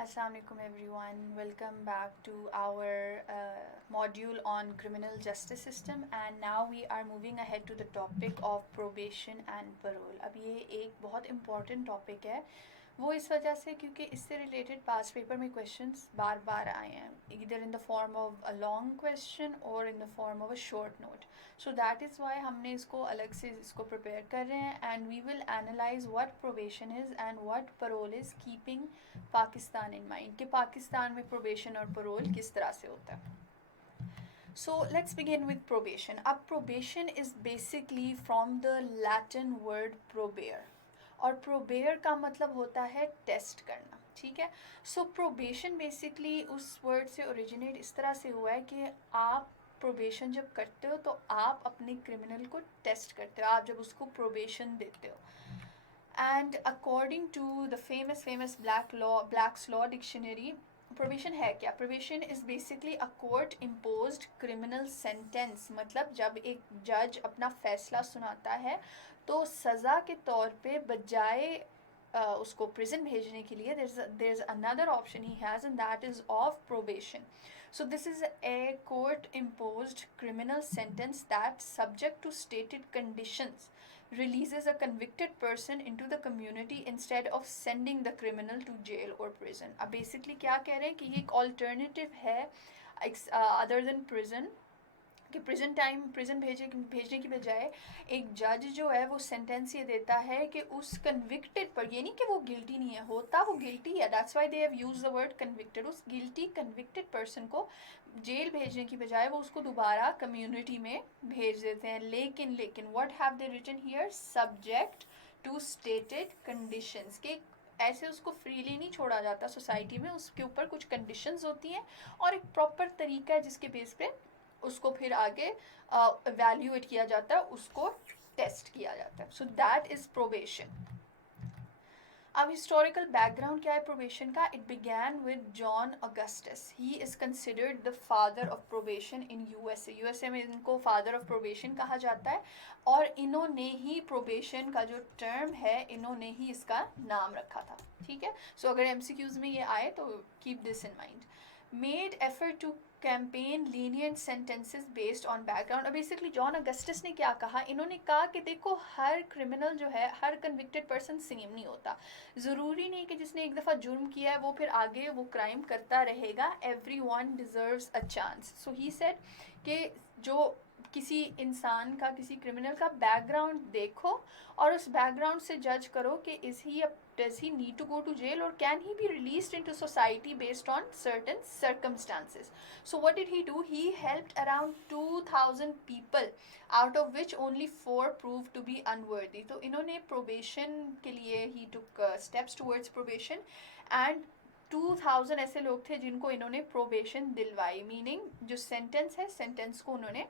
Assalamualaikum everyone. Welcome back to our module on criminal justice system, and now we are moving ahead to the topic of probation and parole. अब ये एक बहुत important topic है, वो इस वजह से क्योंकि इससे रिलेटेड पास्ट पेपर में क्वेश्चंस बार बार आए हैं, इधर in the form of a long question और in the form of a short note. So that is why हमने इसको अलग से इसको प्रिपेयर कर रहे हैं, and we will analyse what probation is and what parole is, keeping Pakistan in mind कि पाकिस्तान में प्रोबेशन और परोल किस तरह से होता है. So let's begin with probation. अब probation is basically from the Latin word probare, और प्रोबेयर का मतलब होता है टेस्ट करना. ठीक है. सो प्रोबेशन बेसिकली उस वर्ड से ओरिजिनेट इस तरह से हुआ है कि आप प्रोबेशन जब करते हो तो आप अपने क्रिमिनल को टेस्ट करते हो, आप जब उसको प्रोबेशन देते हो. And according to the famous Black's law dictionary, probation है क्या? Probation is basically a court imposed criminal sentence. मतलब जब एक जज अपना फैसला सुनाता है तो सज़ा के तौर पे बजाय उसको प्रिजन भेजने के लिए there is another option he has, and that is of probation. So this is a court imposed criminal sentence that, subject to stated conditions, releases a convicted person into the community instead of sending the criminal to jail or prison. अब basically क्या कह रहे हैं कि ये एक alternative है other than prison, कि प्रिजन भेजने की बजाय एक जज जो है वो सेंटेंस ये देता है कि उस कन्विक्टेड पर, ये नहीं कि वो गिल्टी नहीं है, होता वो गिल्टी है, that's why they have use the word convicted, उस गिल्टी कन्विक्टेड पर्सन को जेल भेजने की बजाय वो उसको दोबारा कम्युनिटी में भेज देते हैं. लेकिन what have they written here? Subject to stated conditions, के ऐसे उसको फ्रीली नहीं छोड़ा जाता सोसाइटी में, उसके ऊपर कुछ कंडीशंस होती हैं और एक प्रॉपर तरीका है जिसके बेस पे उसको फिर आगे एवेल्यूएट किया जाता है, उसको टेस्ट किया जाता है. सो दैट इज प्रोबेशन. अब हिस्टोरिकल बैकग्राउंड क्या है प्रोबेशन का? It began with John Augustus. He is considered the father of probation in USA. USA में इनको फादर ऑफ प्रोबेशन कहा जाता है, और इन्होंने ही प्रोबेशन का जो टर्म है, इन्होंने ही इसका नाम रखा था. ठीक है. सो अगर एमसीक्यूज में ये आए तो keep this in mind. Made effort to campaign lenient sentences based on background. और बेसिकली जॉन अगस्टस ने क्या कहा? इन्होंने कहा कि देखो, हर क्रिमिनल जो है, हर कन्विक्टेड पर्सन सेम नहीं होता. ज़रूरी नहीं कि जिसने एक दफ़ा जुर्म किया है वो फिर आगे वो क्राइम करता रहेगा. Every one deserves a chance. So he said कि जो किसी इंसान का, किसी क्रिमिनल का बैकग्राउंड देखो और उस बैकग्राउंड से जज करो कि does he need to go to jail, or can he be released into society based on certain circumstances? So what did he do? He helped around 2000 people, out of which only 4 proved to be unworthy. तो इन्होंने probation के लिए he took steps towards probation, and 2000 ऐसे लोग थे जिनको इन्होंने probation दिलवाई. मीनिंग जो सेंटेंस है, सेंटेंस को उन्होंने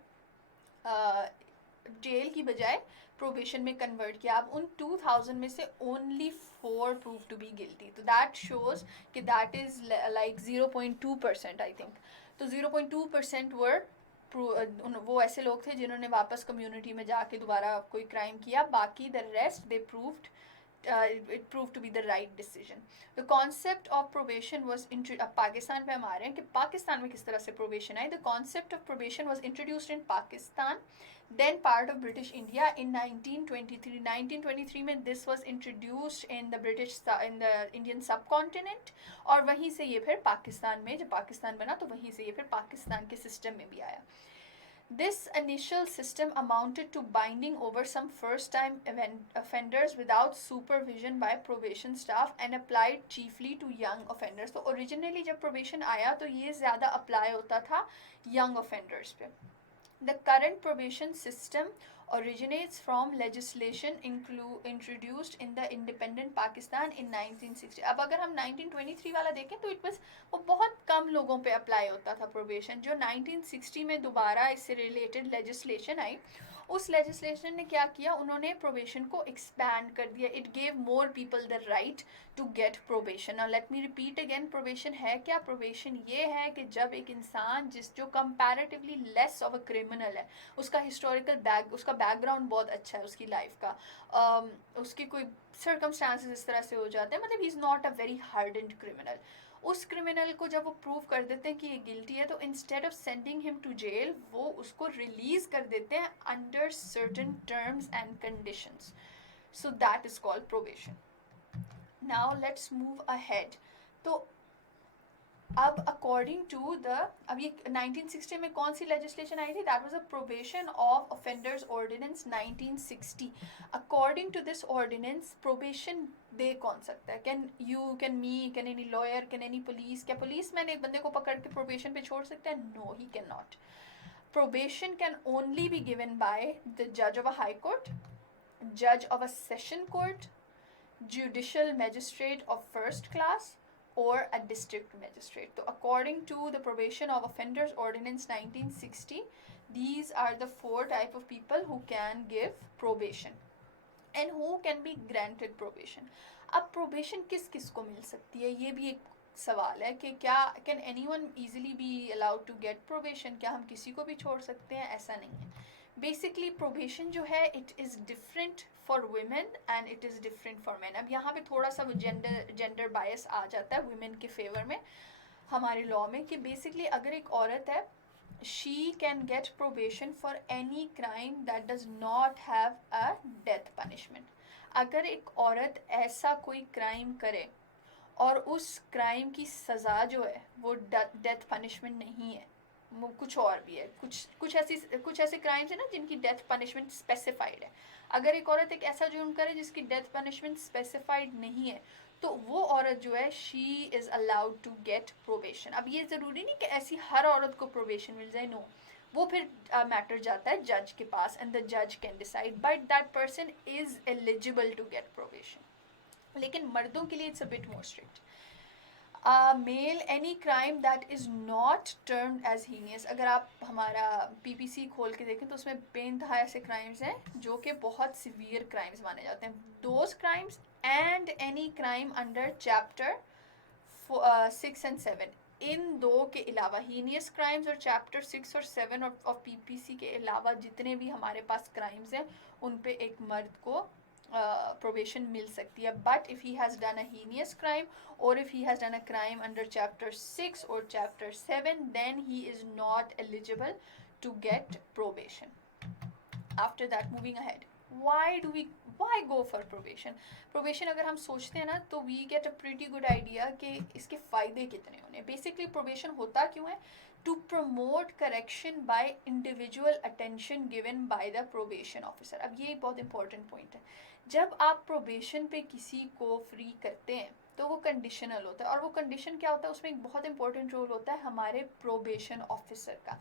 जेल की बजाय प्रोबेशन में कन्वर्ट किया. अब उन 2000 में से only 4 prove to be guilty. तो दैट शोज कि that is like 0.2% I think. तो 0.2% वो ऐसे लोग थे जिन्होंने वापस कम्युनिटी में जाके दोबारा कोई क्राइम किया. बाकी the rest they proved it proved to be the right decision. The concept of probation was अब पाकिस्तान पे हम आ रहे हैं कि पाकिस्तान में किस तरह से probation I. The concept of probation was introduced in Pakistan, then part of British India in 1923. 1923 में this was introduced in the Indian subcontinent, और वहीं से ये फिर पाकिस्तान में, जब पाकिस्तान बना तो वहीं से ये फिर पाकिस्तान के सिस्टम में भी आया. This initial system amounted to binding over some first-time offenders without supervision by probation staff and applied chiefly to young offenders. तो originally जब probation आया तो ये ज़्यादा apply होता था young offenders पे. The current probation system originates from legislation introduced in the independent Pakistan in 1960. अब अगर हम 1923 वाला देखें तो वो बहुत कम लोगों पे अप्लाई होता था प्रोबेशन. जो 1960 में दोबारा इससे रिलेटेड लेजिस्लेशन आई, उस लेजिस्लेशन ने क्या किया? उन्होंने प्रोबेशन को एक्सपैंड कर दिया. It gave more people the right to get probation. Now let me repeat again, probation है क्या? प्रोबेशन ये है कि जब एक इंसान जो comparatively less of a criminal है, उसका हिस्टोरिकल उसका बैकग्राउंड बहुत अच्छा है उसकी लाइफ का, उसकी कोई सर्कमस्टांसेस इस तरह से हो जाते हैं, मतलब ही is not a very hardened criminal. उस क्रिमिनल को जब वो प्रूव कर देते हैं कि ये गिल्टी है, तो instead of sending him to jail वो उसको रिलीज कर देते हैं under certain terms and conditions. So that is called probation. Now let's move ahead. तो अब अकॉर्डिंग टू द, अब ये 1960 में कौन सी लेजिस्लेशन आई थी? That was a probation of offenders ordinance 1960। According to this ordinance probation दे कौन सकता है? Can you, can me, can any lawyer, can any police? क्या पुलिस मैन एक बंदे को पकड़ के प्रोबेशन पे छोड़ सकता है? No, he can not. Probation can only be given by the जज ऑफ अ हाई कोर्ट, जज of a session court, judicial magistrate of first class, or a district magistrate. So according to the Probation of Offenders Ordinance 1960, these are the four type of people who can give probation and who can be granted probation. अब probation किस किस को मिल सकती है, ये भी एक सवाल है कि क्या can anyone easily be allowed to get probation? क्या हम किसी को भी छोड़ सकते हैं? ऐसा नहीं है। बेसिकली प्रोबेशन जो है it is different for women and it is different for man. अब यहाँ पे थोड़ा सा वो जेंडर बायस आ जाता है वुमेन के फेवर में हमारे लॉ में, कि बेसिकली अगर एक औरत है, she can get probation for any crime that does not have a death punishment. अगर एक औरत ऐसा कोई क्राइम करे और उस क्राइम की सज़ा जो है वो डेथ पनिशमेंट नहीं है, वो कुछ और भी है, कुछ ऐसे क्राइम्स है ना जिनकी डेथ पनिशमेंट स्पेसिफाइड है। अगर एक औरत एक ऐसा जुर्म करे जिसकी डेथ पनिशमेंट स्पेसिफाइड नहीं है, तो वो औरत जो है she is allowed to get probation. अब ये ज़रूरी नहीं कि ऐसी हर औरत को प्रोबेशन मिल जाए, नो, वो फिर मैटर जाता है जज के पास एंड द जज can decide, but that person is eligible to get probation. लेकिन मर्दों के लिए it's a bit more strict. Male any crime that is not termed as heinous. अगर आप हमारा पीपीसी खोल के देखें तो उसमें बेनतहा ऐसे क्राइम्स हैं जो कि बहुत सिवियर क्राइम्स माने जाते हैं। Those crimes and any crime under chapter 6 and 7, इन दो के अलावा हीनियस क्राइम्स और चैप्टर 6 और 7 ऑफ पीपीसी के अलावा जितने भी हमारे पास क्राइम्स हैं उन पे एक मर्द को प्रोबेशन मिल सकती है। But if he has done a heinous crime और if he has done a crime under chapter 6 और chapter 7, then he is not eligible to get probation. After that, moving ahead, why go for probation अगर हम सोचते हैं ना तो we get a pretty good idea कि इसके फ़ायदे कितने होने। बेसिकली प्रोबेशन होता क्यों है? to promote correction by individual attention given by the probation officer। अब ये बहुत important point है। जब आप प्रोबेशन पे किसी को फ्री करते हैं तो वो कंडीशनल होता है, और वो कंडीशन क्या होता है, उसमें एक बहुत इंपॉर्टेंट रोल होता है हमारे प्रोबेशन ऑफिसर का।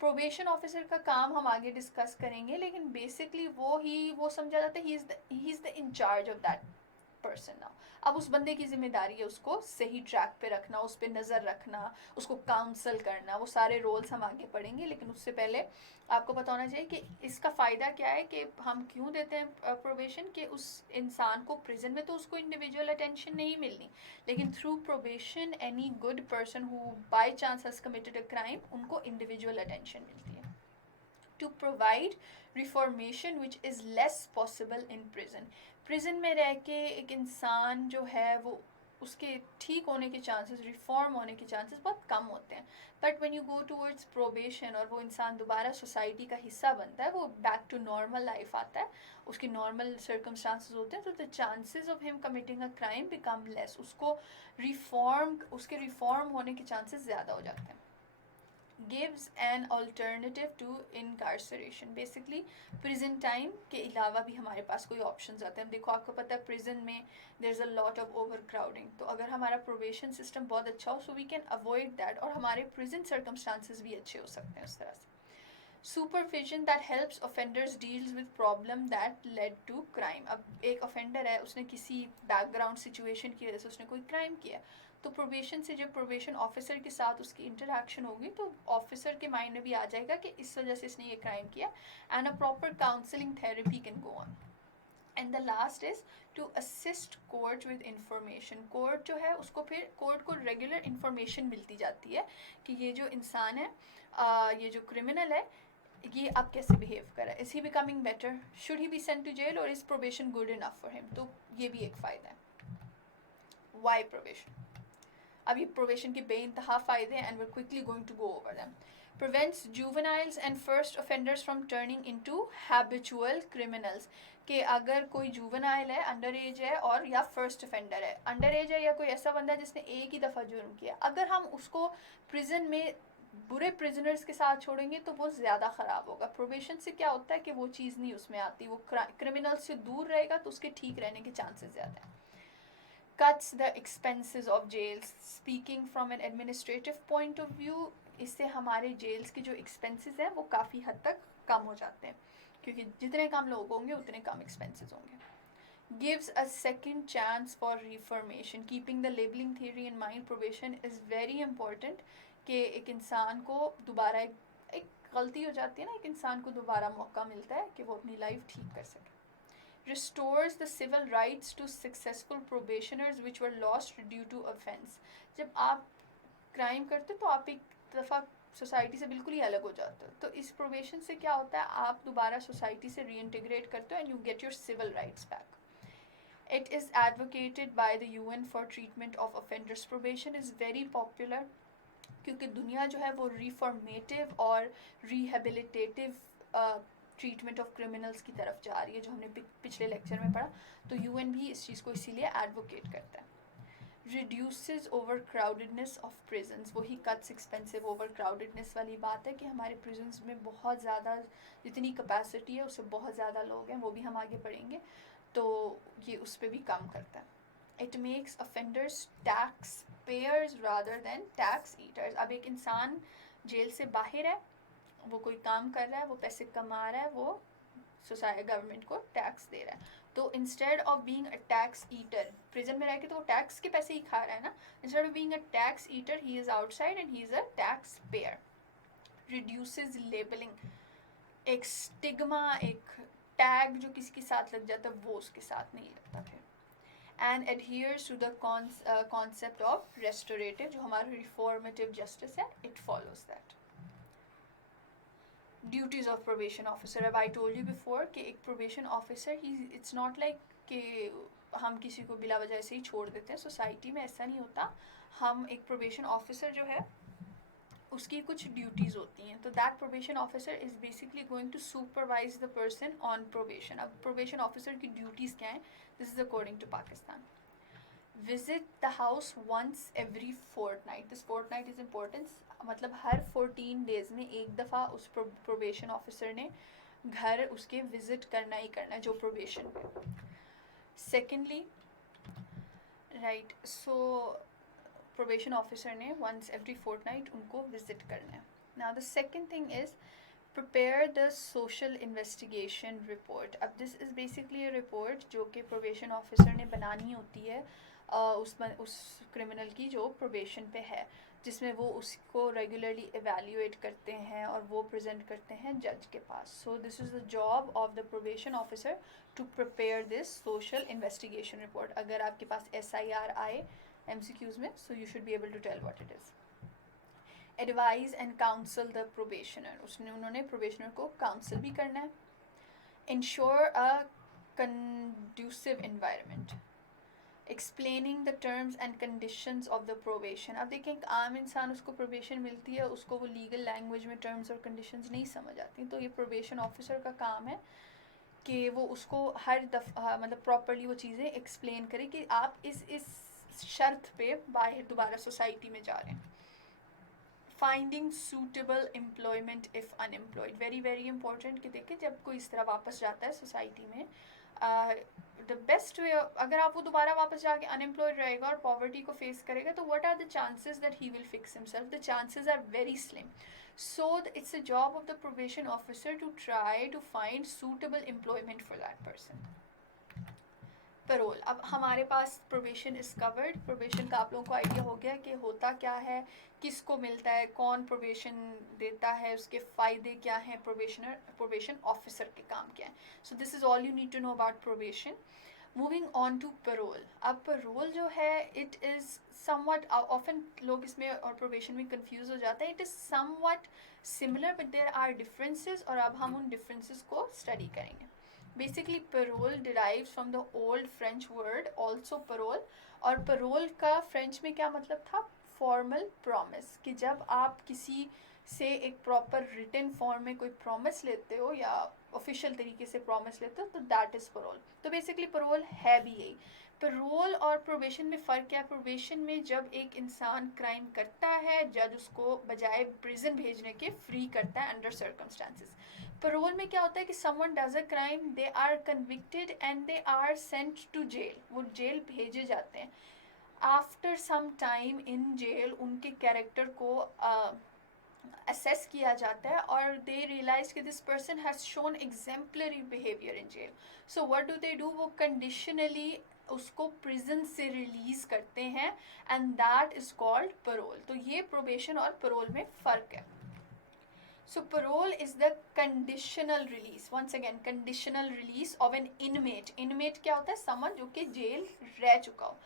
प्रोबेशन ऑफिसर का काम हम आगे डिस्कस करेंगे, लेकिन बेसिकली वो समझा जाता है he is the incharge of that person. Now अब उस बंदे की जिम्मेदारी है उसको सही ट्रैक पे रखना, उस पर नज़र रखना, उसको काउंसल करना, वो सारे रोल्स हम आगे पढ़ेंगे। लेकिन उससे पहले आपको पता होना चाहिए कि इसका फ़ायदा क्या है, कि हम क्यों देते हैं प्रोबेशन, कि उस इंसान को प्रिजन में तो उसको इंडिविजुअल अटेंशन नहीं मिलनी, लेकिन through probation any good person who by chance has committed a crime, उनको इंडिविजुअल अटेंशन मिलती है। To provide reformation which is less possible in prison. Prison में रह के एक इंसान जो है वो उसके ठीक होने के चांसेस, रिफॉर्म होने के चांसेस बहुत कम होते हैं। But when you go towards probation और वो इंसान दोबारा सोसाइटी का हिस्सा बनता है, वो बैक टू नॉर्मल लाइफ आता है, उसके नॉर्मल सर्कमस्टांसेस होते हैं, तो the chances of him committing a crime become less. उसके रिफॉर्म होने के चांसेस ज़्यादा हो जाते हैं। gives an alternative to incarceration। Basically prison time के अलावा भी हमारे पास कोई ऑप्शंस आते हैं। देखो, आपको पता है प्रिजन में there is a lot of over crowding, तो अगर हमारा प्रोबेशन सिस्टम बहुत अच्छा हो, so we can avoid that, और हमारे प्रिजन सर्कमस्टांसेस भी अच्छे हो सकते हैं उस तरह से। Supervision that helps offenders deals with problem that led to crime. अब एक ऑफेंडर है, उसने किसी बैकग्राउंड सिचुएशन की वजह से उसने कोई क्राइम किया, तो प्रोबेशन से जब प्रोबेशन ऑफिसर के साथ उसकी इंटरेक्शन होगी तो ऑफिसर के माइंड में भी आ जाएगा कि इस वजह से इसने ये क्राइम किया, and a proper counselling therapy can go on. And the last is to assist court with information. Court जो है उसको फिर कोर्ट को रेगुलर इंफॉर्मेशन मिलती जाती है कि ये जो इंसान है, ये जो क्रिमिनल है, ये अब कैसे बिहेव कर रहा है, is he becoming better, should he be sent to jail और is probation good enough for him, तो ये भी एक फ़ायदा है. वाई प्रोबेशन, अब ये प्रोबेशन के बेइंतहा फ़ायदे हैं and we are quickly going to go over them. Prevents juveniles and first offenders from turning into habitual criminals. कि अगर कोई जुवेनाइल है, अंडर एज है और या फर्स्ट ऑफेंडर है, अंडर एज है या कोई ऐसा बंदा है जिसने एक ही दफ़ा जुर्म किया, अगर हम उसको प्रिजन में बुरे प्रिजनर्स के साथ छोड़ेंगे तो वो ज़्यादा ख़राब होगा. प्रोबेशन से क्या होता है कि वो चीज़ नहीं उसमें आती, वो क्रिमिनल से दूर रहेगा तो उसके ठीक रहने के चांसेस ज़्यादा हैं. Cuts the expenses of jails. Speaking from an administrative point of view, इससे हमारे जेल्स के जो एक्सपेंसेस हैं वो काफ़ी हद तक कम हो जाते हैं, क्योंकि जितने कम लोग होंगे उतने कम एक्सपेंसेस होंगे. Gives a second chance for reformation. Keeping the labeling theory in mind, probation is very important. कि एक इंसान को दोबारा एक गलती हो जाती है ना, एक इंसान को दोबारा मौका मिलता है कि वो अपनी लाइफ ठीक कर सके. Restores the civil rights to successful probationers which were lost due to offense. जब आप क्राइम करते हो तो आप एक दफ़ा सोसाइटी से बिल्कुल ही अलग हो जाते हो, तो इस प्रोबेशन से क्या होता है, आप दोबारा सोसाइटी से रीइंटीग्रेट करते हो and you get your civil rights back. It is advocated by the UN for treatment of offenders. Probation is very popular क्योंकि दुनिया जो है वो रिफॉर्मेटिव और रिहेबिलिटेटिव ट्रीटमेंट ऑफ क्रिमिनल्स की तरफ जा रही है, जो हमने पिछले लेक्चर में पढ़ा. तो यूएन भी इस चीज़ को इसीलिए एडवोकेट करता है. रिड्यूसेस ओवर क्राउडेडनेस ऑफ प्रिजन्स, वही कट्स एक्सपेंसिव ओवर क्राउडेडनेस वाली बात है कि हमारे प्रिजन्स में बहुत ज़्यादा जितनी कैपेसिटी है उससे बहुत ज़्यादा लोग हैं, वो भी हम आगे पढ़ेंगे, तो ये उस पर भी काम करता है. It makes offenders tax payers rather than tax eaters. अब एक इंसान जेल से बाहर है, वो कोई काम कर रहा है, वो पैसे कमा रहा है, वो सोसाइटी गवर्नमेंट को टैक्स दे रहा है, तो instead of being a tax eater, prison में रह के तो वो टैक्स के पैसे ही खा रहा है ना, instead of being a tax eater he is outside and he is a tax payer. Reduces labelling, एक स्टिग्मा, एक टैग जो किसी के साथ लग जाता है वो उसके साथ नहीं लगता फिर. And adheres to the concept of restorative, जो हमारा reformative justice है, it follows that. Duties of probation officer, अब I told you before कि एक probation officer it's not like कि हम किसी को बिला वजह से ही छोड़ देते हैं, सोसाइटी में ऐसा नहीं होता. हम एक probation officer जो है उसकी कुछ ड्यूटीज़ होती हैं, तो that probation officer is basically going to supervise the person on probation. अब प्रोबेशन ऑफिसर की ड्यूटीज़ क्या हैं, this is according to Pakistan. Visit the house once every fortnight. This fortnight is importance, मतलब हर 14 डेज़ में एक दफ़ा उस प्रोबेशन ऑफिसर ने घर उसके विज़िट करना ही करना है जो प्रोबेशन पे. Secondly right, so probation officer ने वंस एवरी फोर्टनाइट उनको विजिट करना है. Now the second thing is prepare the social investigation report. अब this is basically a report जो कि प्रोबेशन ऑफिसर ने बनानी होती है उस क्रिमिनल की जो प्रोबेशन पे है, जिसमें वो उसको रेगुलरली एवेल्यूएट करते हैं और वो प्रेजेंट करते हैं जज के पास. So this is the job of the probation officer to prepare this social investigation report. अगर आपके पास SIR आए MCQs में, so you should be able to tell what it is. Advise and counsel the probationer. उन्होंने probationer को counsel भी करना है. Ensure a conducive environment. Explaining the terms and conditions of the probation. अब देखें एक आम इंसान उसको probation मिलती है, उसको वो legal language में terms और conditions नहीं समझ आती, तो ये probation officer का काम है कि वो उसको हर दफ़ा मतलब properly वो चीज़ें explain करे कि आप इस शर्त पे बाहर दोबारा सोसाइटी में जा रहे हैं. Finding suitable employment if unemployed, very very important कि देखिए जब कोई इस तरह वापस जाता है सोसाइटी में, द बेस्ट वे, अगर आप वो दोबारा वापस जाके अनएम्प्लॉयड रहेगा और पॉवर्टी को फेस करेगा, तो what are the chances that he will fix himself? The chances are very slim. So it's a job of the probation officer to try to find suitable employment for that person. Parole, अब हमारे पास probation is covered. Probation का आप लोगों को idea हो गया कि होता क्या है, किसको मिलता है, कौन प्रोबेशन देता है, उसके फ़ायदे क्या हैं, प्रोबेशन ऑफिसर के काम क्या हैं. So this is all you need to know about probation. Moving on to parole. अब पैरोल जो है इट इज़ समवट, ऑफन लोग इसमें और प्रोबेशन में कंफ्यूज हो जाते हैं. It is somewhat similar but there are differences, और अब हम उन डिफरेंसेस को स्टडी करेंगे. Basically parole derives from the old French word also parole. और पैरोल का फ्रेंच में क्या मतलब था? Formal promise. कि जब आप किसी से एक प्रॉपर रिटन फॉर्म में कोई प्रॉमिस लेते हो या ऑफिशियल तरीके से प्रॉमिस लेते हो तो दैट इज़ पैरोल. तो बेसिकली पैरोल है भी यही. पैरोल और प्रोबेशन में फ़र्क क्या है? प्रोबेशन में जब एक इंसान क्राइम करता है, जज उसको बजाय प्रिजन भेजने के फ्री करता है अंडर सर्कमस्टांसिस. पैरोल में क्या होता है कि someone does a crime, they are convicted and they are sent to jail. वो जेल भेजे जाते हैं. After some time in jail उनके कैरेक्टर को असेस किया जाता है और दे रियलाइज कि this person has shown exemplary behaviour in jail. So what do? वो कंडीशनली उसको प्रिजन से रिलीज करते हैं and that is called parole. तो ये प्रोबेशन और पैरोल में फ़र्क है. So parole is the conditional release. Once again, conditional release of an inmate. Inmate क्या होता है? someone जो कि जेल रह चुका हो.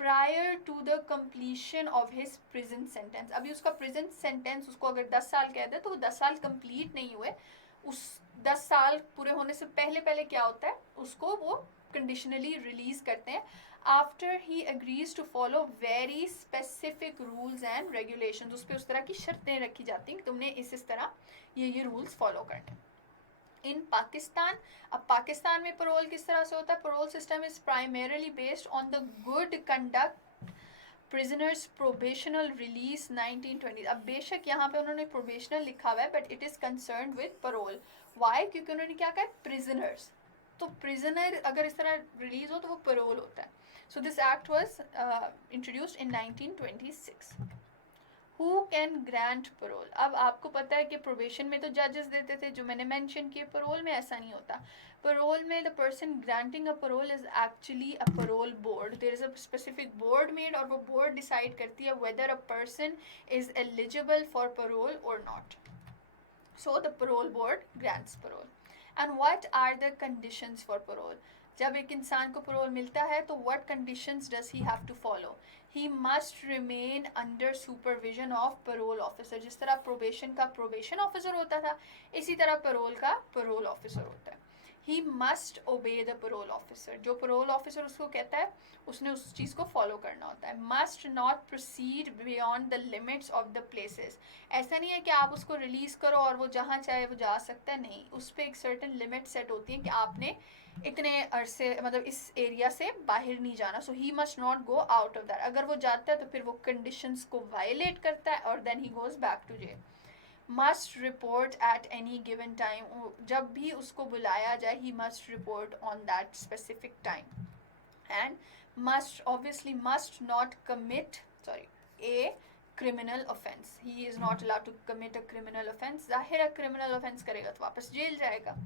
Prior to the completion of his prison sentence. अभी उसका prison sentence उसको अगर 10 साल कह दे तो वो 10 साल complete नहीं हुए. उस 10 साल पूरे होने से पहले पहले क्या होता है? उसको वो conditionally release करते हैं. After he agrees to follow very specific rules and regulations. उस पर उस तरह की शर्तें रखी जाती हैं कि तुमने इस तरह ये रूल्स फॉलो करने. इन पाकिस्तान, अब पाकिस्तान में पैरोल किस तरह से होता है? Parole system is primarily based on the good conduct prisoners probational release 1920. अब बेशक यहाँ पे उन्होंने प्रोबेशनल लिखा हुआ है but it is concern with parole. Why? क्योंकि उन्होंने क्या कहा? प्रिजनर्स. तो प्रिजनर अगर इस तरह रिलीज हो तो वो पैरोल होता है. So this act was introduced in 1926. Who can grant parole? अब आपको पता है कि प्रोबेशन में तो जजेस देते थे जो मैंने मेंशन किए. पैरोल में ऐसा नहीं होता. पैरोल में the person granting a parole is actually a parole board. There is a specific board made और वो बोर्ड डिसाइड करती है whether a person is eligible for parole और not. So the parole board grants parole. And what are the conditions for parole? जब एक इंसान को parole मिलता है तो what conditions does he have to follow? He must remain under supervision of payroll officer. जिस तरह प्रोबेशन का प्रोबेशन ऑफिसर होता था इसी तरह पैरोल का पैरोल ऑफिसर होता है. He must obey the parole officer. जो पैरोल ऑफिसर उसको कहता है उसने उस चीज़ को फॉलो करना होता है. Must not proceed beyond the limits of the places. ऐसा नहीं है कि आप उसको रिलीज़ करो और वो जहाँ चाहे वो जा सकता है. नहीं, उस पर एक सर्टन लिमिट सेट होती है कि आपने इतने अरसे मतलब इस एरिया से बाहर नहीं जाना. So he must not go out of that. अगर वो जाता है तो फिर वो कंडीशंस को वायलेट करता है और then he goes back to jail. Must report at any given time. जब भी उसको बुलाया जाए he must report on that specific time. And must obviously must not commit a criminal offence. He is not allowed to commit a criminal offence. जाहिर है criminal offence करेगा तो वापस जेल जाएगा.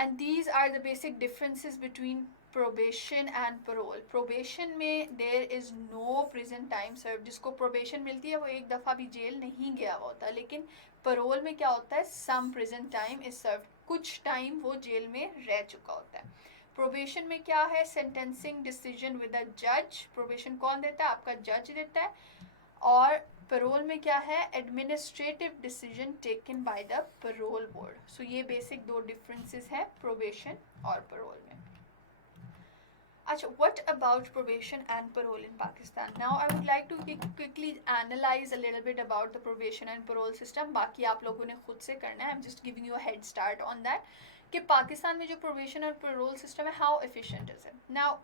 And these are the basic differences between probation and parole. Probation में there is no prison time served. जिसको probation मिलती है वो एक दफ़ा भी जेल नहीं गया हुआ होता. लेकिन parole में क्या होता है? some prison time is served. कुछ टाइम वो जेल में रह चुका होता है. प्रोबेशन में क्या है? सेंटेंसिंग डिसीजन विद अ जज. प्रोबेशन कौन देता है? आपका जज देता है. और पैरोल में क्या है? Administrative decision taken by the parole board. So ये बेसिक दो डिफरेंसेस हैं प्रोबेशन और पैरोल में. अच्छा, what about probation and parole in Pakistan? Now I would like to quickly analyse a little bit about the probation and parole system. बाकी आप लोगों ने खुद से करना है. I am just giving you a head start on that कि पाकिस्तान में जो प्रोबेशन और पैरोल सिस्टम है how efficient is it. Now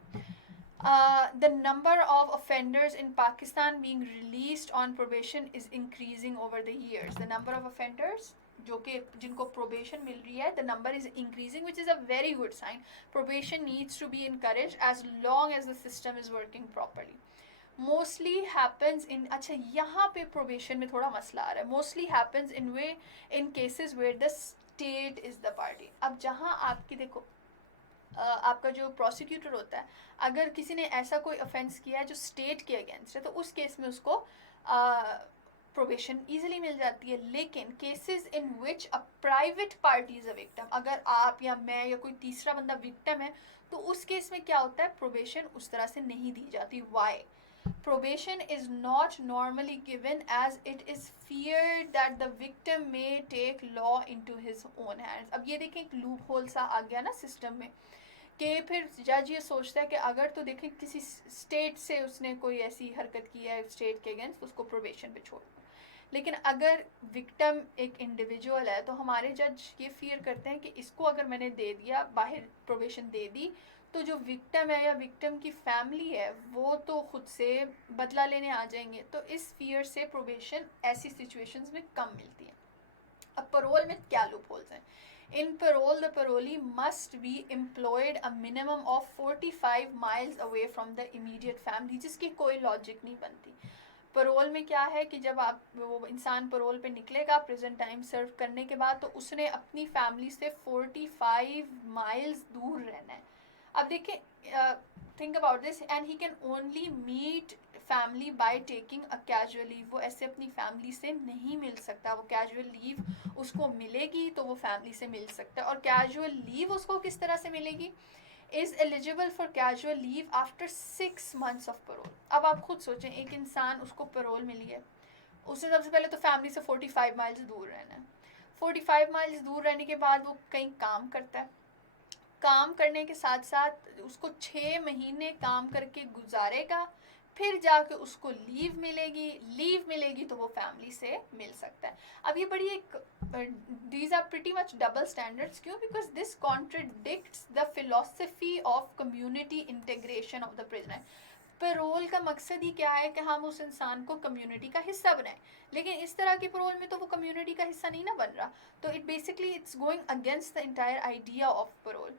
the number of offenders in Pakistan being released on probation is increasing over the years. The number of offenders जो कि जिनको probation मिल रही है, the number is increasing, which is a very good sign. Probation needs to be encouraged as long as the system is working properly. Mostly happens in, अच्छा यहाँ पे probation में थोड़ा मसला आ रहा है. Mostly happens in cases where the state is the party. अब जहाँ आपकी देखो आपका जो प्रोसिक्यूटर होता है अगर किसी ने ऐसा कोई ऑफेंस किया है जो स्टेट के अगेंस्ट है तो उस केस में उसको प्रोबेशन ईजिली मिल जाती है. लेकिन cases in which a private party is a victim, अगर आप या मैं या कोई तीसरा बंदा विक्टिम है तो उस केस में क्या होता है, प्रोबेशन उस तरह से नहीं दी जाती. Y? Probation is not normally given as it is feared that the victim may take law into his own hands. अब ये देखें एक लूप होल सा आ गया ना सिस्टम में, कि फिर जज ये सोचता है कि अगर तो देखें किसी स्टेट से उसने कोई ऐसी हरकत की है स्टेट के अगेंस्ट, उसको प्रोबेशन पे छोड़ दो. लेकिन अगर विक्टिम एक इंडिविजुअल है तो हमारे जज ये फियर करते हैं कि इसको अगर मैंने दे दिया, बाहर प्रोबेशन दे दी, तो जो विक्टिम है या विक्टिम की फैमिली है वो तो खुद से बदला लेने आ जाएंगे. तो इस फियर से प्रोबेशन ऐसी सिचुएशंस में कम मिलती है. अब पैरोल में क्या लूप होल्स हैं? In parole, the parolee must be employed a minimum of 45 miles away from the immediate family, जिसकी कोई लॉजिक नहीं बनती. पैरोल में क्या है कि जब आप वो इंसान पैरोल पे निकलेगा प्रेजेंट टाइम सर्व करने के बाद, तो उसने अपनी फैमिली से 45 माइल्स दूर रहना है. अब देखिए, think about this, and he can only meet family by taking a casual leave. वो ऐसे अपनी फैमिली से नहीं मिल सकता. वो कैजुअल लीव उसको मिलेगी तो वो फैमिली से मिल सकता है. और कैजुअल लीव उसको किस तरह से मिलेगी? Is eligible for casual leave after 6 months of parole. अब आप खुद सोचें, एक इंसान उसको पैरोल मिली है, उससे सबसे पहले तो फैमिली से 45 माइल्स दूर रहना है. 45 माइल्स दूर रहने के बाद वो कहीं काम करता है. काम करने के साथ साथ उसको 6 महीने काम करके गुजारेगा, फिर जाके उसको लीव मिलेगी तो वो फैमिली से मिल सकता है. अब ये बड़ी एक these are pretty much double standards. क्यों? Because this contradicts the philosophy of community integration of the prisoner. Parole का मकसद ही क्या है कि हम उस इंसान को कम्युनिटी का हिस्सा बनाएं, लेकिन इस तरह की पैरोल में तो वो कम्युनिटी का हिस्सा नहीं ना बन रहा. तो it basically it's going against the entire idea of parole.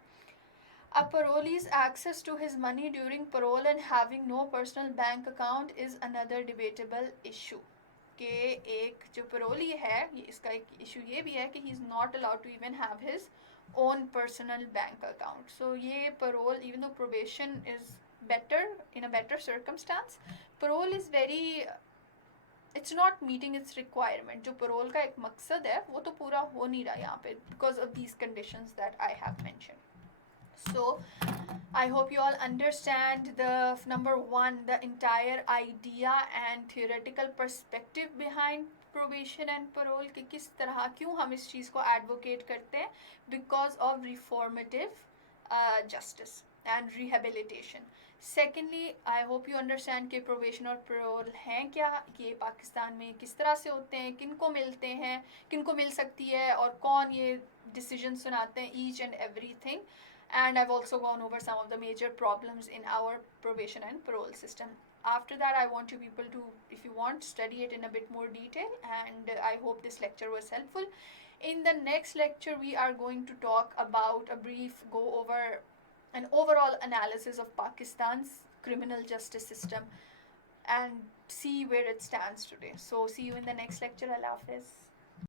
A parolee's access to his money during parole and having no personal bank account is another debatable issue. कि एक जो parolee है, ये इसका एक इशू ये भी है कि he is not allowed to even have his own personal bank account. So ये parole, even though probation is better in a better circumstance, parole is very, it's not meeting its requirement. जो parole का एक मकसद है वो तो पूरा हो नहीं रहा यहाँ पे because of these conditions that I have mentioned. So I hope you all understand the number one, the entire idea and theoretical perspective behind probation and parole, कि किस तरह क्यों हम इस चीज़ को advocate करते हैं, because of reformative justice and rehabilitation. Secondly, I hope you understand कि probation और parole हैं क्या, ये पाकिस्तान में किस तरह से होते हैं, किनको मिलते हैं, किनको मिल सकती है, और कौन ये decision सुनाते हैं, each and everything. And I've also gone over some of the major problems in our probation and parole system. After that, I want you people to, if you want, study it in a bit more detail, and I hope this lecture was helpful. In the next lecture, we are going to talk about a brief go over an overall analysis of Pakistan's criminal justice system and see where it stands today. So see you in the next lecture. Allah Hafiz.